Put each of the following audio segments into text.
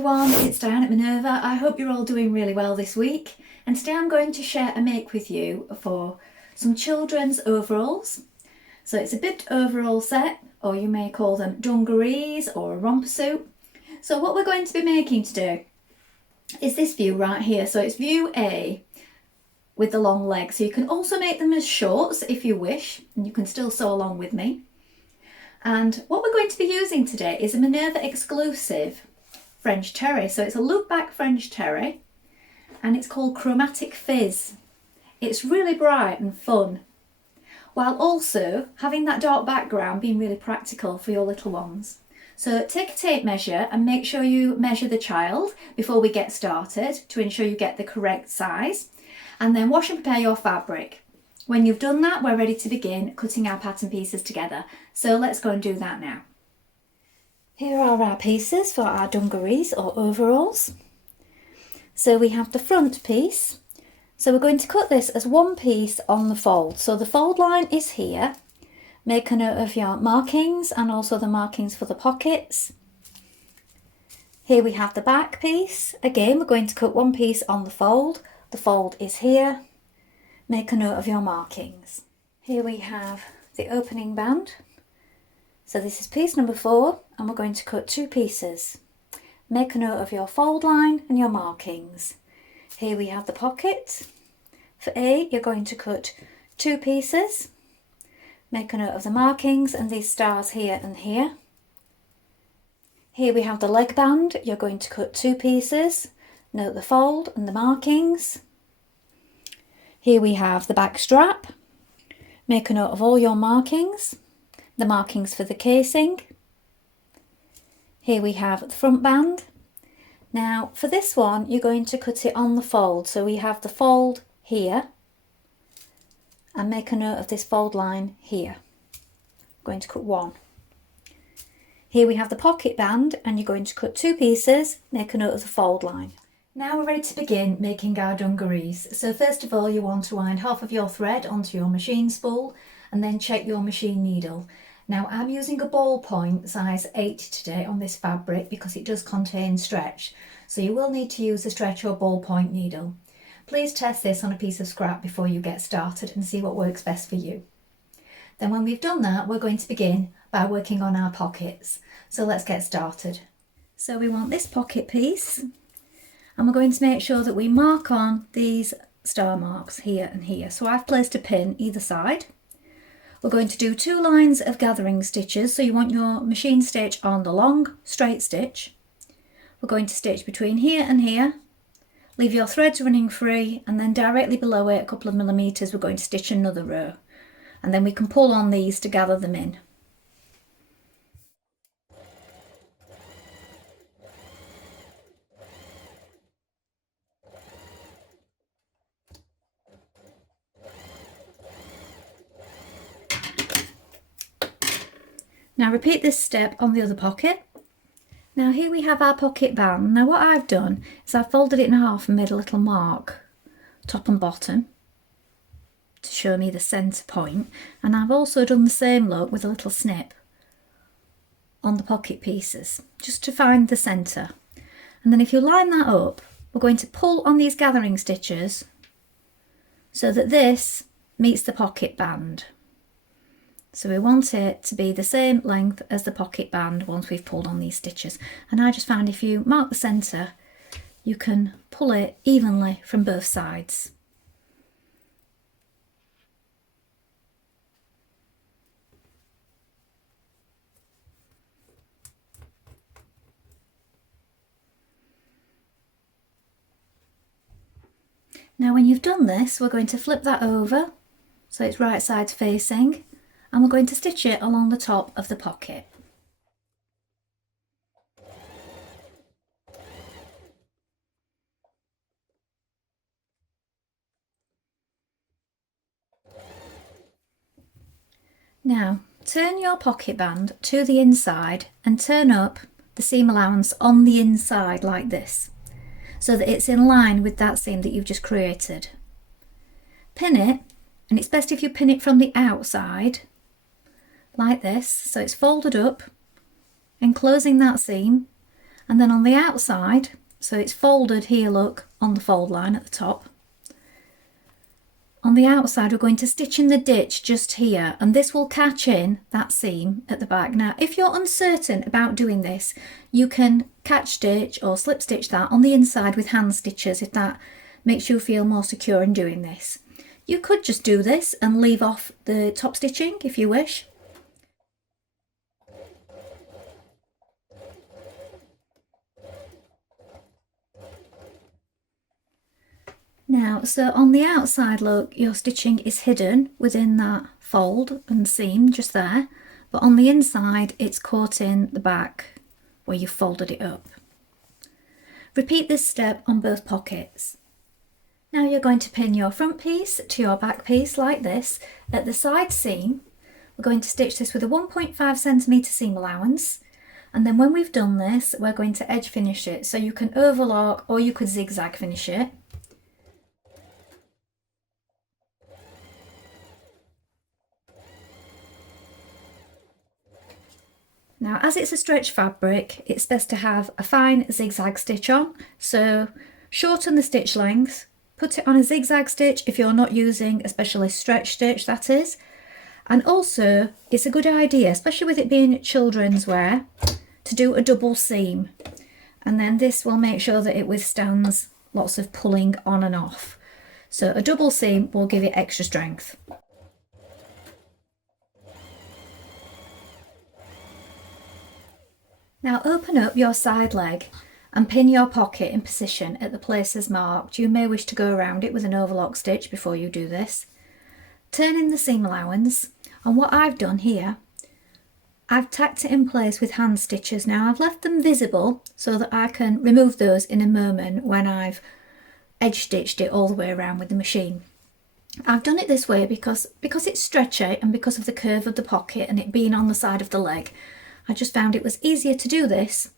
everyone, it's Dianne at Minerva. I hope you're all doing really well this week, and today I'm going to share a make with you for some children's overalls. So it's a bibbed overall set, or you may call them dungarees or a romper suit. So what we're going to be making today is this view right here. So it's view A with the long legs. So you can also make them as shorts if you wish, and you can still sew along with me. And what we're going to be using today is a Minerva exclusive French terry. So it's a loop back French terry, and it's called Chromatic Fizz. It's really bright and fun, while also having that dark background being really practical for your little ones. So take a tape measure and make sure you measure the child before we get started to ensure you get the correct size, and then wash and prepare your fabric. When you've done that, we're ready to begin cutting our pattern pieces together. So let's go and do that now. Here are our pieces for our dungarees or overalls. So we have the front piece. So we're going to cut this as one piece on the fold. So the fold line is here. Make a note of your markings and also the markings for the pockets. Here we have the back piece. Again, we're going to cut one piece on the fold. The fold is here. Make a note of your markings. Here we have the opening band. So this is piece number 4, and we're going to cut 2 pieces. Make a note of your fold line and your markings. Here we have the pocket. For A, you're going to cut 2 pieces. Make a note of the markings and these stars here and here. Here we have the leg band. You're going to cut 2 pieces. Note the fold and the markings. Here we have the back strap. Make a note of all your markings, the markings for the casing. Here we have the front band. Now for this one, you're going to cut it on the fold. So we have the fold here, and make a note of this fold line here. I'm going to cut 1. Here we have the pocket band, and you're going to cut 2 pieces. Make a note of the fold line. Now we're ready to begin making our dungarees. So first of all, you want to wind half of your thread onto your machine spool and then check your machine needle. Now I'm using a ballpoint size 8 today on this fabric because it does contain stretch. So you will need to use a stretch or ballpoint needle. Please test this on a piece of scrap before you get started and see what works best for you. Then when we've done that, we're going to begin by working on our pockets. So let's get started. So we want this pocket piece, and we're going to make sure that we mark on these star marks here and here. So I've placed a pin either side. We're going to do 2 lines of gathering stitches. So you want your machine stitch on the long straight stitch. We're going to stitch between here and here. Leave your threads running free, and then directly below it, a couple of millimeters, we're going to stitch another row. And then we can pull on these to gather them in. Now repeat this step on the other pocket. Now here we have our pocket band. Now what I've done is I've folded it in half and made a little mark, top and bottom, to show me the centre point. And I've also done the same look with a little snip on the pocket pieces, just to find the centre. And then if you line that up, we're going to pull on these gathering stitches so that this meets the pocket band. So we want it to be the same length as the pocket band once we've pulled on these stitches. And I just found if you mark the centre, you can pull it evenly from both sides. Now when you've done this, we're going to flip that over so it's right sides facing, and we're going to stitch it along the top of the pocket. Now turn your pocket band to the inside and turn up the seam allowance on the inside like this, so that it's in line with that seam that you've just created. Pin it, and it's best if you pin it from the outside like this, so it's folded up, enclosing that seam, And then on the outside, so it's folded here, look, on the fold line at the top. On the outside, we're going to stitch in the ditch just here, and this will catch in that seam at the back. Now, if you're uncertain about doing this, you can catch stitch or slip stitch that on the inside with hand stitches if that makes you feel more secure in doing this. You could just do this and leave off the top stitching if you wish. Now, so on the outside, look, your stitching is hidden within that fold and seam just there, but on the inside it's caught in the back where you folded it up. Repeat this step on both pockets. Now you're going to pin your front piece to your back piece like this. At the side seam, we're going to stitch this with a 1.5 centimetre seam allowance, and then when we've done this, we're going to edge finish it. So you can overlock or you could zigzag finish it. Now, as it's a stretch fabric, it's best to have a fine zigzag stitch on, so shorten the stitch length, put it on a zigzag stitch if you're not using a specialist stretch stitch, that is. And also, it's a good idea, especially with it being children's wear, to do a double seam. And then this will make sure that it withstands lots of pulling on and off. So a double seam will give it extra strength. Now open up your side leg and pin your pocket in position at the places marked. You may wish to go around it with an overlock stitch before you do this. Turn in the seam allowance, and what I've done here, I've tacked it in place with hand stitches. Now I've left them visible so that I can remove those in a moment when I've edge stitched it all the way around with the machine. I've done it this way because it's stretchy and because of the curve of the pocket and it being on the side of the leg. I just found it was easier to do this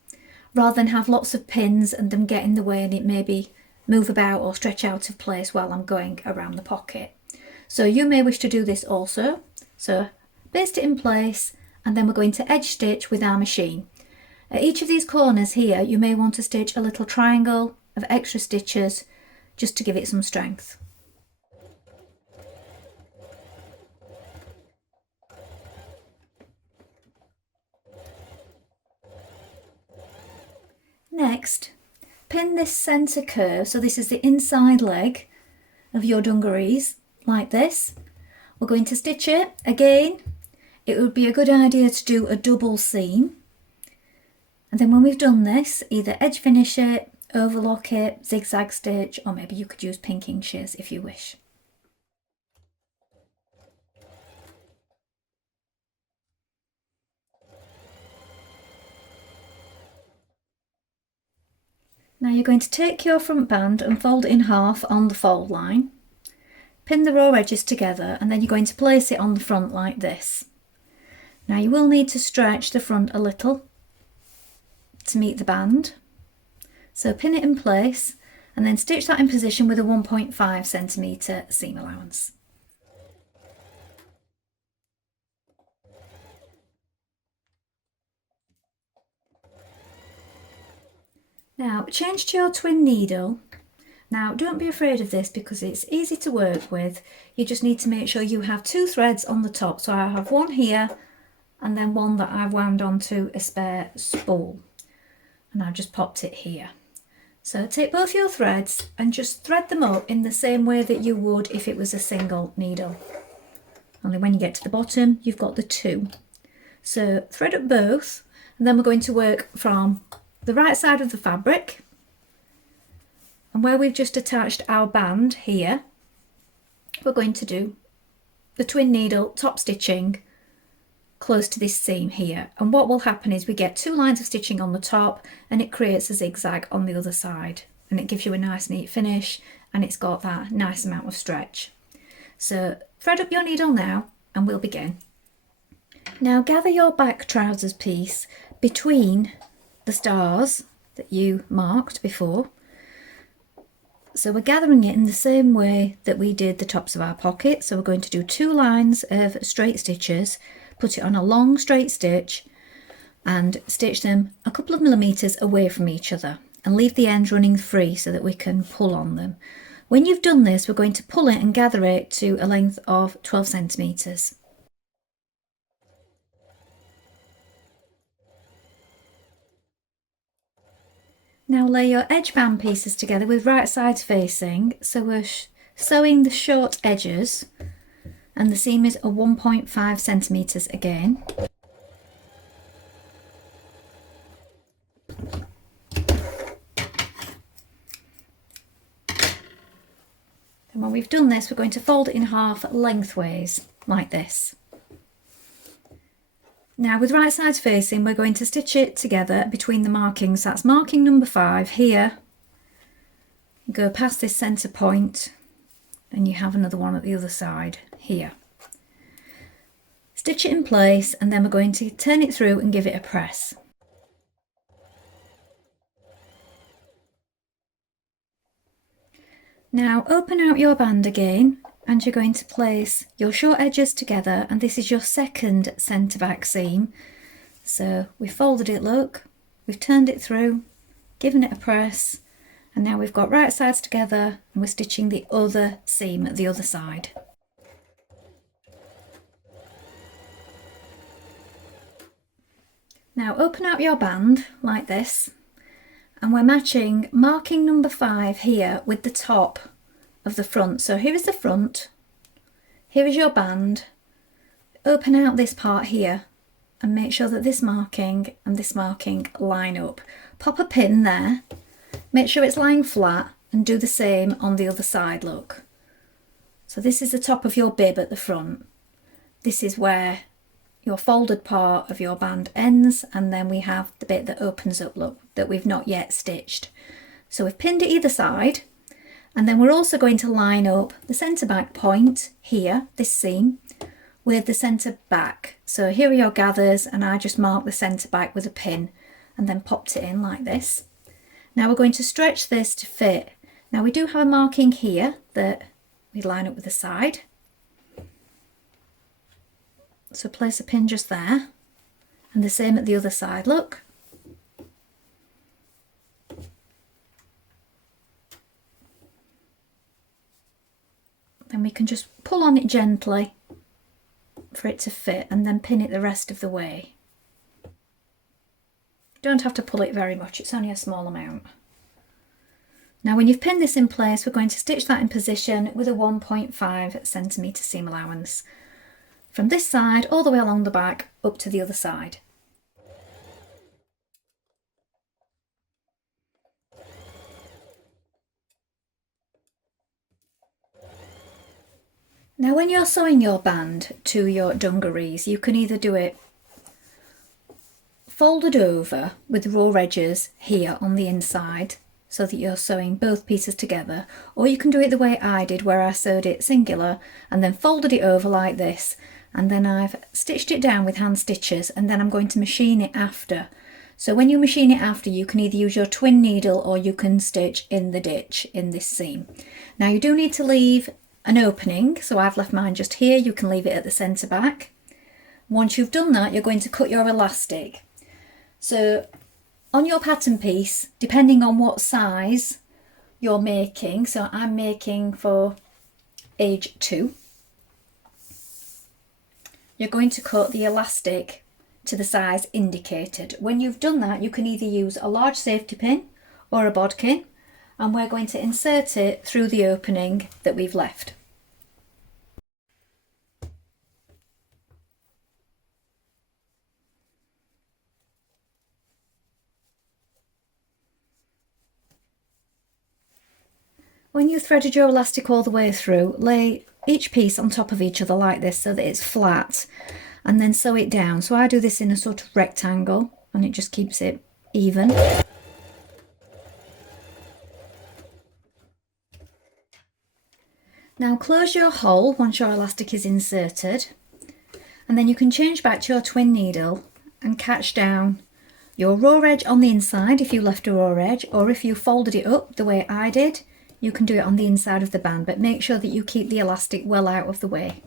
rather than have lots of pins and them get in the way and it maybe move about or stretch out of place while I'm going around the pocket. So you may wish to do this also. So baste it in place, and then we're going to edge stitch with our machine. At each of these corners here, you may want to stitch a little triangle of extra stitches just to give it some strength. Next, pin this centre curve, so this is the inside leg of your dungarees, like this. We're going to stitch it. Again, it would be a good idea to do a double seam. And then when we've done this, either edge finish it, overlock it, zigzag stitch, or maybe you could use pinking shears if you wish. Now you're going to take your front band and fold it in half on the fold line. Pin the raw edges together, and then you're going to place it on the front like this. Now you will need to stretch the front a little to meet the band. So pin it in place and then stitch that in position with a 1.5 centimetre seam allowance. Now change to your twin needle. Now don't be afraid of this because it's easy to work with. You just need to make sure you have two threads on the top. So I have one here and then one that I've wound onto a spare spool, and I've just popped it here. So take both your threads and just thread them up in the same way that you would if it was a single needle. Only when you get to the bottom, you've got the two. So thread up both, and then we're going to work from the right side of the fabric, and where we've just attached our band here, we're going to do the twin needle top stitching close to this seam here. And what will happen is we get two lines of stitching on the top and it creates a zigzag on the other side, and it gives you a nice neat finish, and it's got that nice amount of stretch. So thread up your needle now and we'll begin. Now gather your back trousers piece between the stars that you marked before. So we're gathering it in the same way that we did the tops of our pocket. So we're going to do two lines of straight stitches, put it on a long straight stitch, and stitch them a couple of millimetres away from each other and leave the ends running free so that we can pull on them. When you've done this, we're going to pull it and gather it to a length of 12 centimetres. Now lay your edge band pieces together with right sides facing, so we're sewing the short edges, and the seam is a 1.5 centimetres again. And when we've done this, we're going to fold it in half lengthways, like this. Now with right sides facing, we're going to stitch it together between the markings. That's marking number 5 here. Go past this centre point, and you have another one at the other side here. Stitch it in place, and then we're going to turn it through and give it a press. Now open out your band again, and you're going to place your short edges together, and this is your second centre back seam. So we've folded it, look, we've turned it through, given it a press, and now we've got right sides together and we're stitching the other seam at the other side. Now open out your band like this, and we're matching marking number 5 here with the top of the front. So here is the front, here is your band. Open out this part here and make sure that this marking and this marking line up. Pop a pin there, make sure it's lying flat, and do the same on the other side, look. So this is the top of your bib at the front. This is where your folded part of your band ends, and then we have the bit that opens up, look, that we've not yet stitched. So we've pinned it either side, and then we're also going to line up the centre back point here, this seam, with the centre back. So here are your gathers, and I just marked the centre back with a pin and then popped it in like this. Now we're going to stretch this to fit. Now we do have a marking here that we line up with the side. So place a pin just there, and the same at the other side, look. Then we can just pull on it gently for it to fit, and then pin it the rest of the way. Don't have to pull it very much, it's only a small amount. Now when you've pinned this in place, we're going to stitch that in position with a 1.5 centimetre seam allowance, from this side all the way along the back up to the other side. Now when you're sewing your band to your dungarees, you can either do it folded over with raw edges here on the inside so that you're sewing both pieces together, or you can do it the way I did, where I sewed it singular and then folded it over like this, and then I've stitched it down with hand stitches, and then I'm going to machine it after. So when you machine it after, you can either use your twin needle or you can stitch in the ditch in this seam. Now you do need to leave an opening, so I've left mine just here. You can leave it at the centre back. Once you've done that, you're going to cut your elastic. So on your pattern piece, depending on what size you're making, so I'm making for age 2, you're going to cut the elastic to the size indicated. When you've done that, you can either use a large safety pin or a bodkin, and we're going to insert it through the opening that we've left. When you've threaded your elastic all the way through, lay each piece on top of each other like this so that it's flat, and then sew it down. So I do this in a sort of rectangle, and it just keeps it even. Now close your hole once your elastic is inserted, and then you can change back to your twin needle and catch down your raw edge on the inside if you left a raw edge, or if you folded it up the way I did, you can do it on the inside of the band, but make sure that you keep the elastic well out of the way.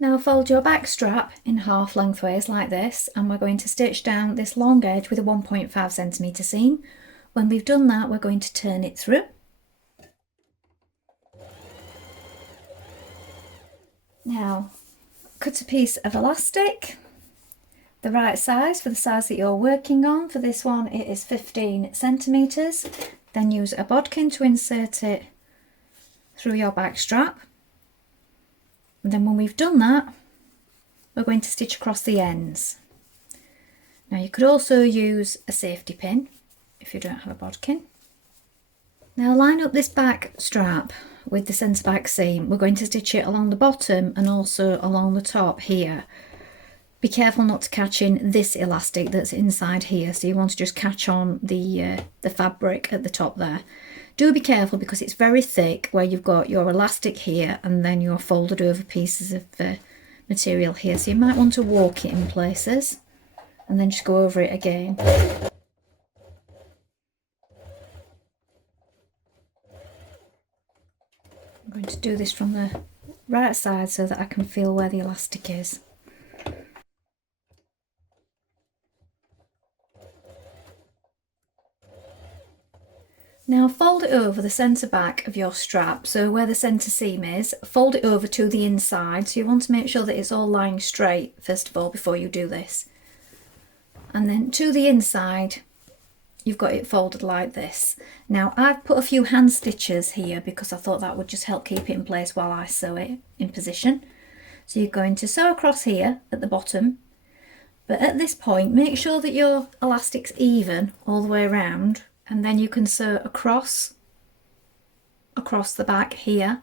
Now fold your back strap in half lengthways like this, and we're going to stitch down this long edge with a 1.5cm seam. When we've done that, we're going to turn it through. Now cut a piece of elastic, the right size for the size that you're working on. For this one it is 15cm. Then use a bodkin to insert it through your back strap. And then when we've done that, we're going to stitch across the ends. Now you could also use a safety pin if you don't have a bodkin. Now line up this back strap with the centre back seam. We're going to stitch it along the bottom and also along the top here. Be careful not to catch in this elastic that's inside here, so you want to just catch on the fabric at the top there. Do be careful because it's very thick where you've got your elastic here and then your folded over pieces of material here, so you might want to walk it in places and then just go over it again. I'm going to do this from the right side so that I can feel where the elastic is. Now fold it over the centre back of your strap, so where the centre seam is, fold it over to the inside, so you want to make sure that it's all lying straight first of all before you do this. And then to the inside you've got it folded like this. Now I've put a few hand stitches here because I thought that would just help keep it in place while I sew it in position. So you're going to sew across here at the bottom, but at this point make sure that your elastic's even all the way around, and then you can sew across the back here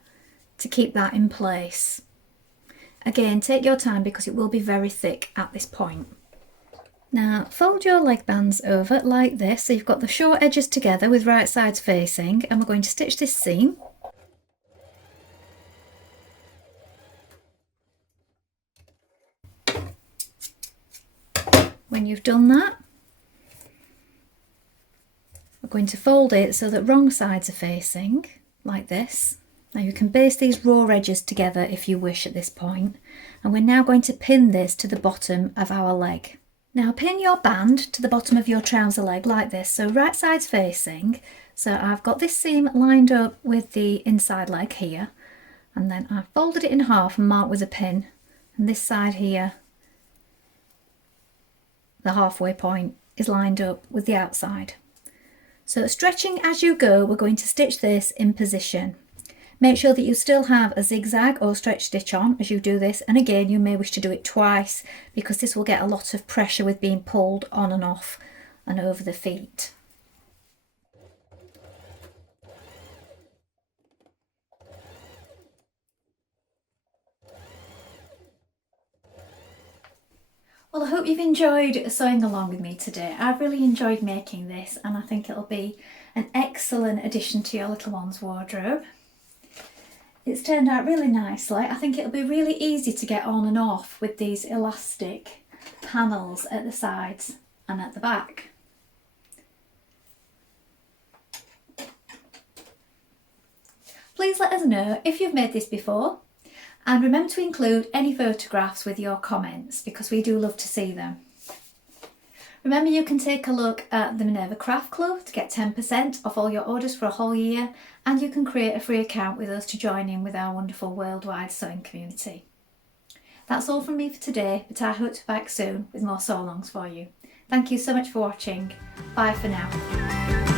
to keep that in place. Again, take your time because it will be very thick at this point. Now fold your leg bands over like this, so you've got the short edges together with right sides facing, and we're going to stitch this seam. When you've done that, we're going to fold it so that wrong sides are facing, like this. Now you can baste these raw edges together if you wish at this point, and we're now going to pin this to the bottom of our leg. Now pin your band to the bottom of your trouser leg like this, so right sides facing. So I've got this seam lined up with the inside leg here, and then I've folded it in half and marked with a pin, and this side here, the halfway point, is lined up with the outside. So stretching as you go, we're going to stitch this in position. Make sure that you still have a zigzag or stretch stitch on as you do this, and again you may wish to do it twice because this will get a lot of pressure with being pulled on and off and over the feet. Well, I hope you've enjoyed sewing along with me today. I've really enjoyed making this, and I think it'll be an excellent addition to your little one's wardrobe. It's turned out really nicely. I think it'll be really easy to get on and off with these elastic panels at the sides and at the back. Please let us know if you've made this before, and remember to include any photographs with your comments because we do love to see them. Remember, you can take a look at the Minerva Craft Club to get 10% off all your orders for a whole year, and you can create a free account with us to join in with our wonderful worldwide sewing community. That's all from me for today, but I hope to be back soon with more sew-alongs for you. Thank you so much for watching. Bye for now.